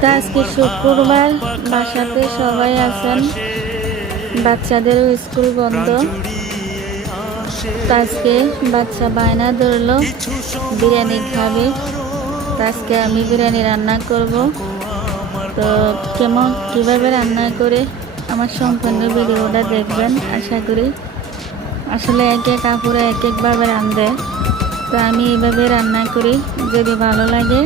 তো আজকে শুক্রবার, বাসাতে সবাই আছেন, বাচ্চাদেরও স্কুল বন্ধ। তো আজকে বাচ্চা বায়না ধরলো বিরিয়ানি খাবে। তো আজকে আমি বিরিয়ানি রান্না করব। তো কিভাবে রান্না করে আমার সম্পূর্ণ ভিডিওটা দেখবেন আশা করি। আসলে এক এক আপুরা এক একভাবে রান্ধে, তো আমি এইভাবে রান্না করি। যদি ভালো লাগে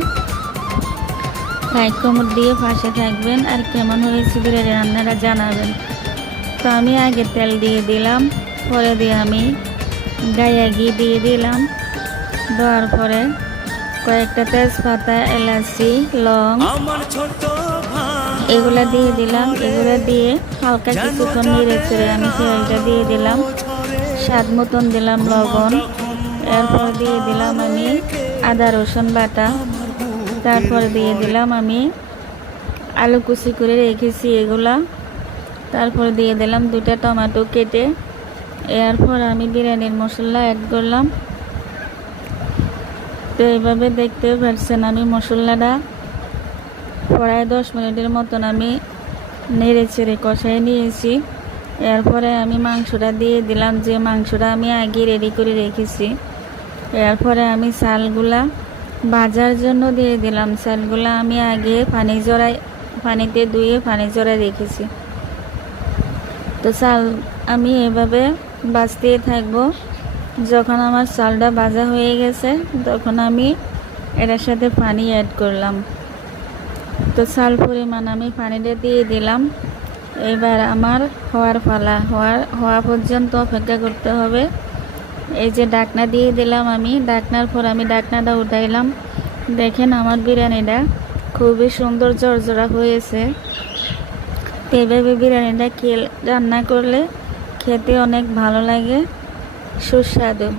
লাইক কমেন্ট দিয়ে পাশে থাকবেন, আর কেমন হয়েছে বিরিয়ানি রান্নাটা জানাবেন। তো আমি আগে তেল দিয়ে দিলাম, পরে দিয়ে আমি গায়ে ঘি দিয়ে দিলাম। দেওয়ার পরে কয়েকটা তেজপাতা, এলাচি, লং এগুলা দিয়ে দিলাম। এগুলো দিয়ে হালকা কিছুক্ষণ নেড়ে চেড়ে আমি তেলটা দিয়ে দিলাম। স্বাদ মতন দিলাম লবণ। এরপর দিয়ে দিলাম আমি আদা রসুন বাটা। তারপরে দিয়ে দিলাম আমি আলু কুচি করে রেখেছি এগুলা। তারপরে দিয়ে দিলাম 2টা টমেটো কেটে। এরপর আমি বিরিয়ানির মশলা অ্যাড করলাম। তো এইভাবে দেখতে পাচ্ছেন আমি মশলাটা প্রায় 10 মিনিটের মতন আমি নেড়ে চেড়ে কষাই নিয়েছি। এরপরে আমি মাংসটা দিয়ে দিলাম, যে মাংসটা আমি আগে রেডি করে রেখেছি। এরপরে আমি চালগুলা ভাজার জন্য দিয়ে দিলাম। চালগুলা আমি আগে পানিতে ধুয়ে পানি জড়ায় রেখেছি। তো চাল আমি এভাবে ভাজতেই থাকবো। যখন আমার চালটা ভাজা হয়ে গেছে তখন আমি এটার সাথে পানি অ্যাড করলাম। তো চাল পরিমাণ আমি পানিটা দিয়ে দিলাম। এবার আমার হওয়ার পালা, হওয়া পর্যন্ত অপেক্ষা করতে হবে। এই যে ঢাকনা দিয়ে দিলাম আমি, ঢাকনার পর আমি ঢাকনাটা উঠাইলাম। দেখেন আমার বিরিয়ানিটা খুবই সুন্দর ঝরঝরা হয়েছে। এইভাবে বিরিয়ানিটা রান্না করলে খেতে অনেক ভালো লাগে, সুস্বাদু।